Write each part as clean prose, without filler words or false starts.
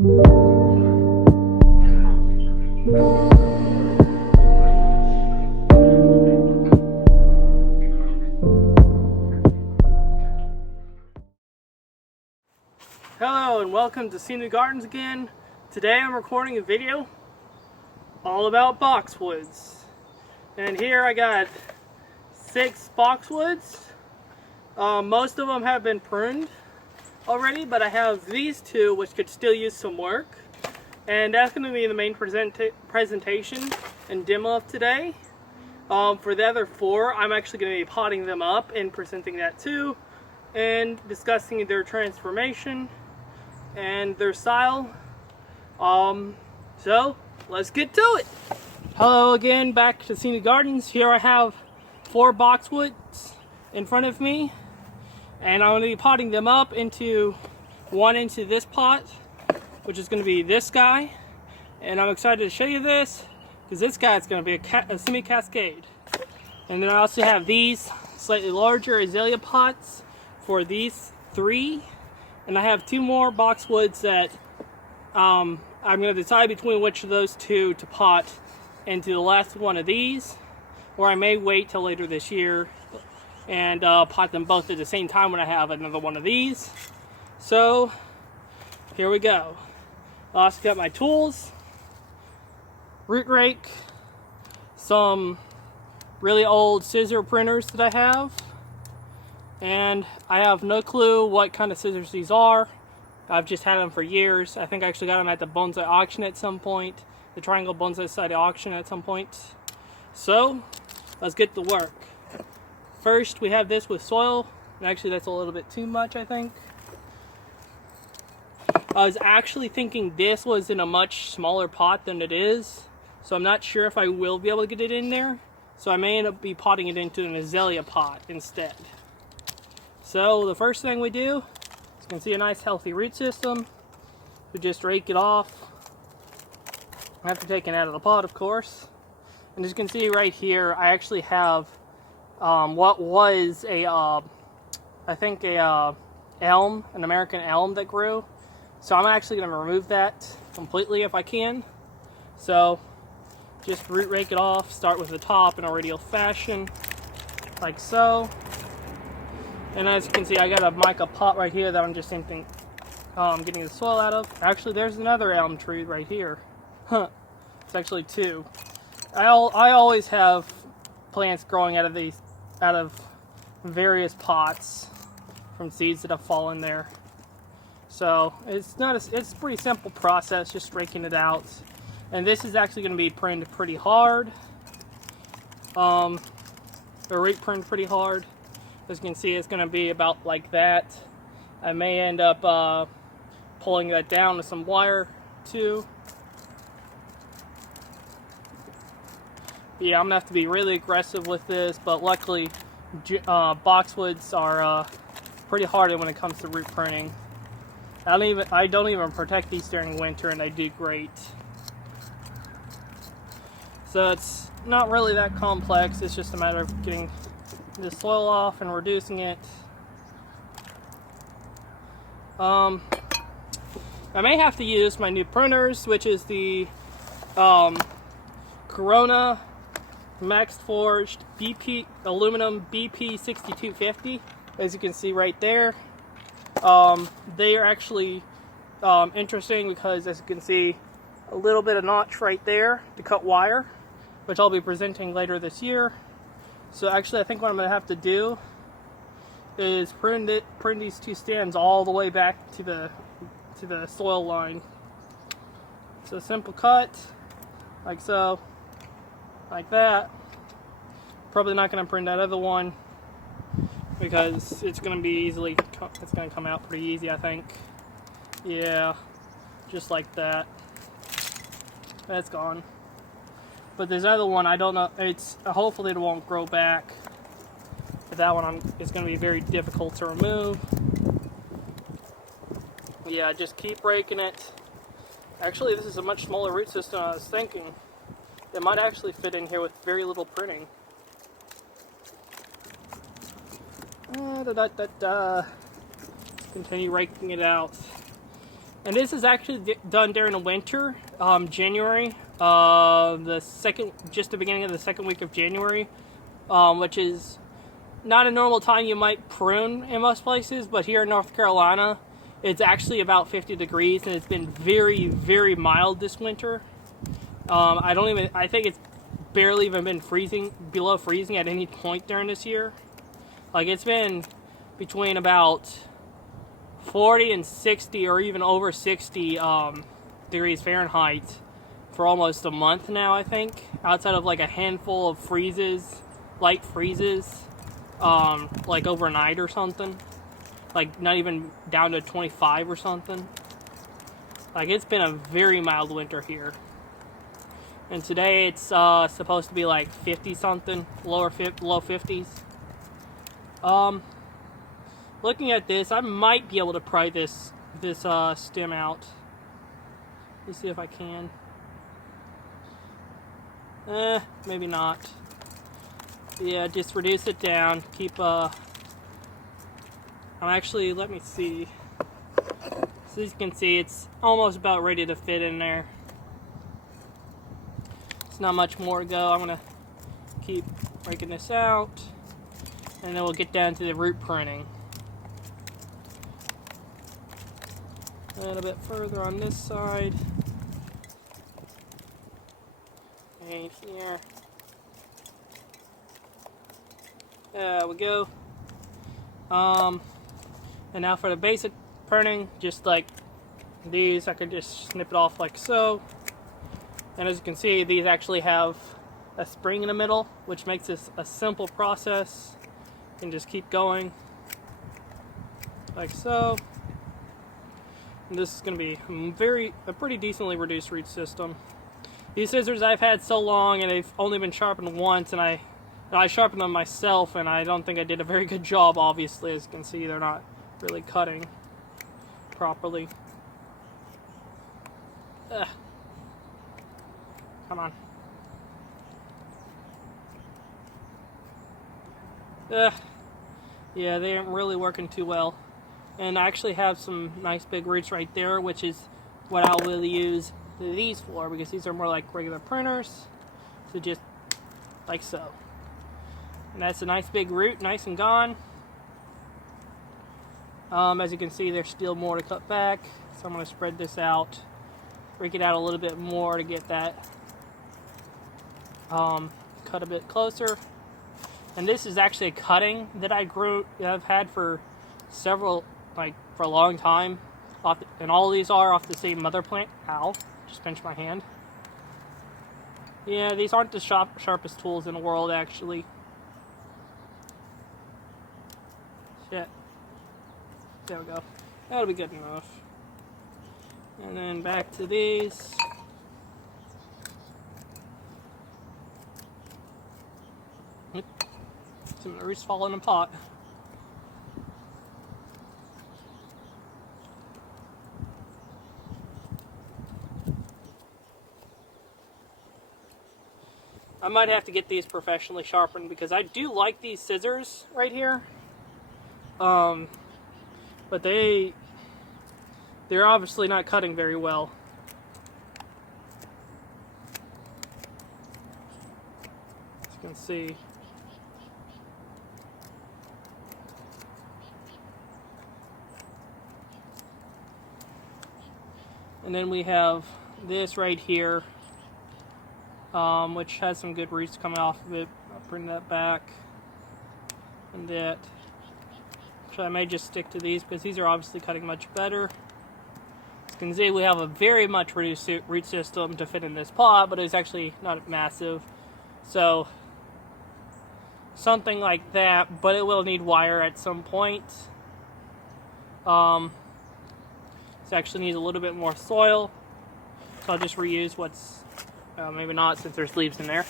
Hello and welcome to Seinu Gardens again. Today I'm recording a video all about boxwoods. And here I got 6 boxwoods. Most of them have been pruned already, but I have these 2 which could still use some work. And that's going to be the main presentation and demo of today. For the other 4, I'm actually going to be potting them up and presenting that too, and discussing their transformation and their style. So let's get to it. Hello again, back to Seinu Gardens. Here I have 4 boxwoods in front of me, and I'm going to be potting them up into this pot, which is going to be this guy. And I'm excited to show you this because this guy is going to be a semi-cascade. And then I also have these slightly larger azalea pots for these 3. And I have 2 more boxwoods that I'm going to decide between which of those 2 to pot into the last one of these, or I may wait till later this year and pot them both at the same time when I have another one of these. So here we go. I also got my tools, root rake, some really old scissor printers that I have, and I have no clue what kind of scissors these are. I've just had them for years. I think I actually got them at the Bonsai auction at some point, the Triangle Bonsai Society auction at some point. So let's get to work. First, we have this with soil, and actually that's a little bit too much, I think. I was actually thinking this was in a much smaller pot than it is, so I'm not sure if I will be able to get it in there. So I may end up potting it into an azalea pot instead. So the first thing we do is you can see a nice healthy root system. We just rake it off after taking it out of the pot, of course. And as you can see right here, I actually have what was a I think a elm, an American elm that grew. So I'm actually going to remove that completely if I can. So just root rake it off, start with the top in a radial fashion, like so. And as you can see, I got a mica pot right here that I'm just getting the soil out of. Actually, there's another elm tree right here. Huh. It's actually 2. I always have plants growing out of various pots from seeds that have fallen there. So it's a pretty simple process, just raking it out. And this is actually going to be pruned pretty hard. Or rate pruned pretty hard. As you can see, it's going to be about like that. I may end up pulling that down with some wire too. Yeah, I'm going to have to be really aggressive with this, but luckily boxwoods are pretty hard when it comes to root pruning. I don't even protect these during winter, and they do great. So it's not really that complex. It's just a matter of getting the soil off and reducing it. I may have to use my new pruners, which is the Corona Max Forged BP aluminum BP 6250. As you can see right there, they are actually interesting because, as you can see, a little bit of notch right there to cut wire, which I'll be presenting later this year. So actually, I think what I'm going to have to do is prune these 2 stems all the way back to the soil line. So simple cut, like so, like that. Probably not going to prune that other one because it's going to come out pretty easy, I think. Yeah, just like that. That's gone. But there's another one, I don't know, hopefully it won't grow back. But that one is going to be very difficult to remove. Yeah, just keep raking it. Actually, this is a much smaller root system than I was thinking. It might actually fit in here with very little pruning. Continue raking it out. And this is actually done during the winter, January, just the beginning of the second week of January, which is not a normal time you might prune in most places, but here in North Carolina, it's actually about 50 degrees, and it's been very, very mild this winter. I think it's barely even been below freezing at any point during this year. Like, it's been between about 40 and 60 or even over 60 degrees Fahrenheit for almost a month now, I think, outside of like a handful of light freezes, like overnight or something, like not even down to 25 or something. Like, it's been a very mild winter here, and today it's supposed to be like 50 something, low 50s. Looking at this, I might be able to pry this stem out. Let's see if I can. Maybe not. Yeah, just reduce it down. Let me see. So as you can see, it's almost about ready to fit in there. It's not much more to go. I'm gonna keep breaking this out, and then we'll get down to the root pruning. A little bit further on this side. Right here. There we go. And now for the basic pruning, just like these, I could just snip it off like so. And as you can see, these actually have a spring in the middle, which makes this a simple process. You can just keep going like so. And this is going to be a pretty decently reduced root system. These scissors I've had so long, and they've only been sharpened once, and I sharpened them myself, and I don't think I did a very good job, obviously. As you can see, they're not really cutting properly. Come on. Yeah, they aren't really working too well. And I actually have some nice big roots right there, which is what I'll really use these for, because these are more like regular pruners. So just like so. And that's a nice big root, nice and gone. As you can see, there's still more to cut back. So I'm going to spread this out, break it out a little bit more to get that cut a bit closer. And this is actually a cutting that I've had for for a long time. And all of these are off the same mother plant. Ow, just pinched my hand. Yeah, these aren't the sharpest tools in the world, actually. Shit. There we go. That'll be good enough. And then back to these. Some roots fall in the pot. I might have to get these professionally sharpened because I do like these scissors right here. But they're obviously not cutting very well. As you can see. And then we have this right here, which has some good roots coming off of it. I'll bring that back. And that. So I may just stick to these because these are obviously cutting much better. As you can see, we have a very much reduced root system to fit in this pot, but it's actually not massive. So something like that, but it will need wire at some point. This actually needs a little bit more soil, so I'll just reuse what's, maybe not since there's leaves in there,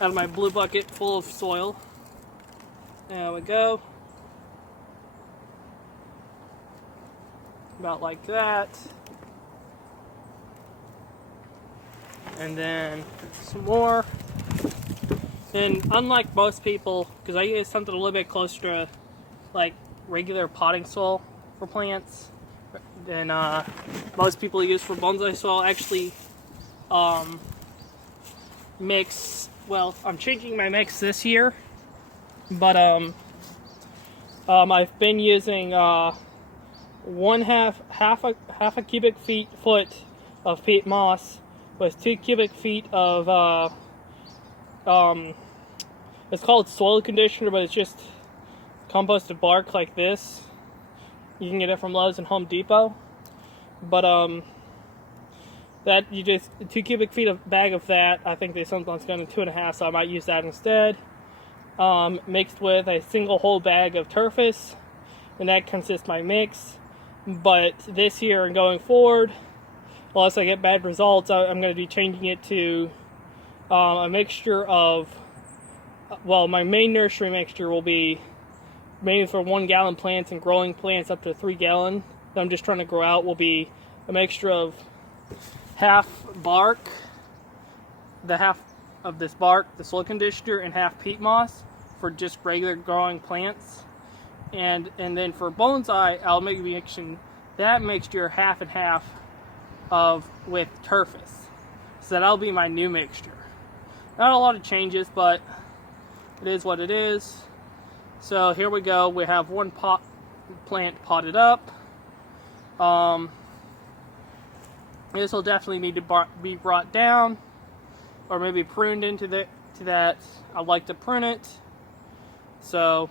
out of my blue bucket full of soil. There we go. About like that. And then some more. And unlike most people, because I use something a little bit closer to like regular potting soil for plants, than most people use for bonsai. So I'll actually mix. Well, I'm changing my mix this year, but I've been using half a cubic foot of peat moss with 2 cubic feet of it's called soil conditioner, but it's just composted bark like this. You can get it from Lowe's and Home Depot, but that you just 2 cubic feet of bag of that. I think they sometimes go to 2.5, so I might use that instead. Mixed with a single whole bag of turfus, and that consists my mix. But this year and going forward, unless I get bad results, I'm going to be changing it to a mixture of, well, my main nursery mixture will be mainly for 1 gallon plants and growing plants up to 3 gallon that I'm just trying to grow out. Will be a mixture of half bark, the half of this bark, the soil conditioner, and half peat moss for just regular growing plants. And then for bonsai, I'll be mixing that mixture half and half with turfus. So that'll be my new mixture. Not a lot of changes, but it is what it is. So here we go. We have 1 plant potted up. This will definitely need to be brought down, or maybe pruned into that. I'd like to prune it. So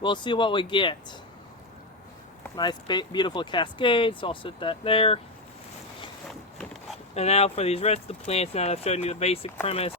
we'll see what we get. Nice, beautiful cascade. So I'll set that there. And now for these rest of the plants, now that I've shown you the basic premise.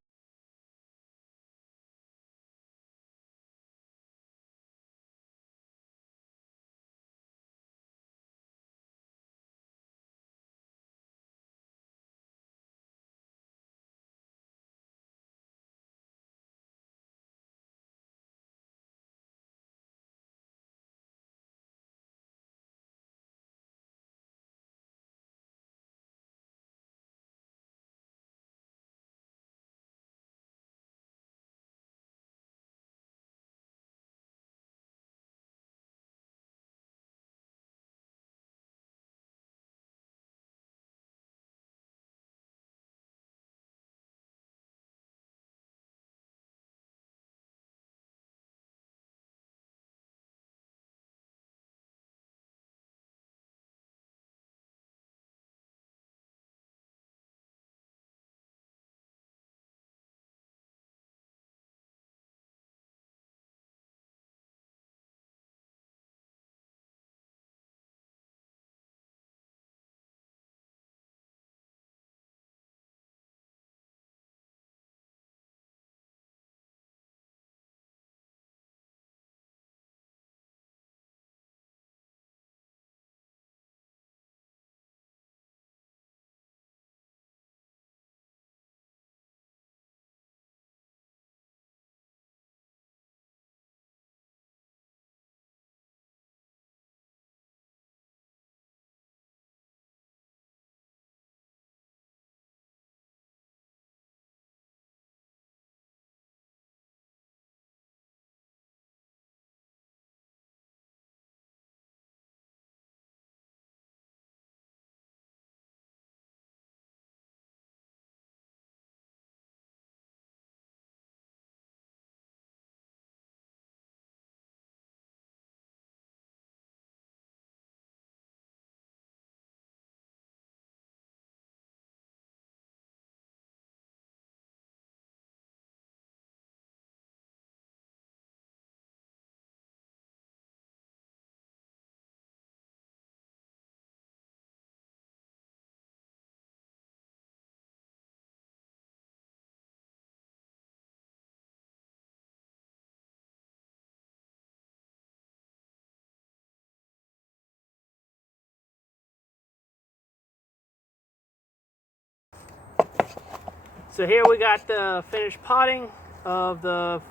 So here we got the finished potting of the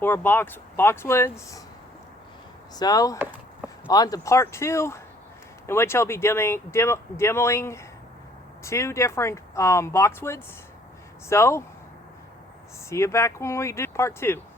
4 Boxwoods. So on to part 2, in which I'll be demoing 2 different Boxwoods. So see you back when we do part 2.